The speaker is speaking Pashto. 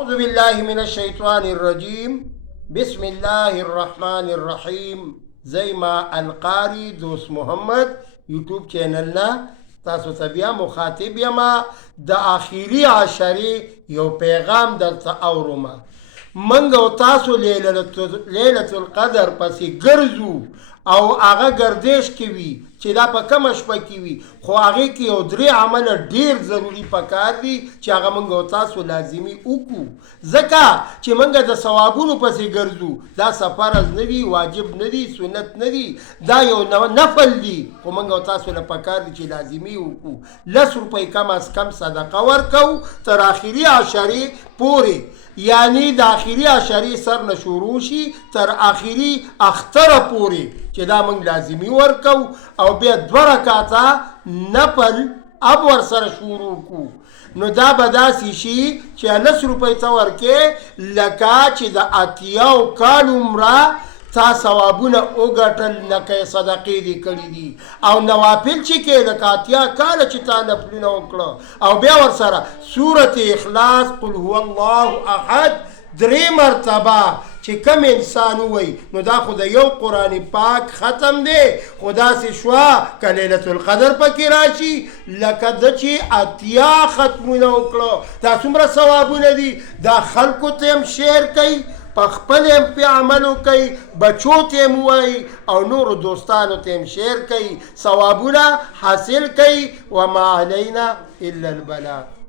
أعوذ بالله من الشيطان الرجيم. بسم الله الرحمن الرحيم. زي ما القاري دوست محمد يوتيوب چینلنا تاسو تبیا مخاطب یما د آخری عشری یو پیغام درته اورما. منګ او تاسو لیلۃ القدر پسې ګرځو او هغه گردش کې وي چې دا په کومه شپه کې وي، خو هغې کې یو درې عمله ډېر ضروري پکار دي چې هغه موږ او تاسو لازمي وکړو، ځکه چې موږ د ثوابونو پسې ګرځو. دا فرض نه دي، واجب نه دي، سنت نه دي، دا یو نفل دي، خو موږ او تاسو له پکار دي چې لازمي وکړو. 10 روپۍ کم از کم صدقه ورکو تر آخري عشرې پورې، یعنی د آخري عشرې سر نه شروع شي تر آخري اختره پورې، چې دا موږ لازمي ورکو او بیا 2 رکعاته نفل اب ورسره شروع کو. نو دا به داسې شي چې 10 روپۍ ته ورکې لکه چې د 80 کالو عمره تا ثوابونه وګټل، لکه صدقې دې کړي دي، او نوافل چې کې لکه 80 کاله چې تا نفلونه وکړه، او بیا ورسره سورت اخلاص، قل هو الله احد 3 مرتبه چې کم انسان وي، نو دا خو د یو قرآن پاک ختم دی. خو داسې شوه که لیلة القدر پکې راشي لکه د چې 80 ختمونه وکړه، دا څومره ثوابونه دي. دا خلکو ته هم شیر کوي، په خپل هم پې عمل وکوي، بچو ته هم ووایي او نورو دوستانو ته هم شیر کوي، ثوابونه حاصل کوي. وما علینا الا البلاغ.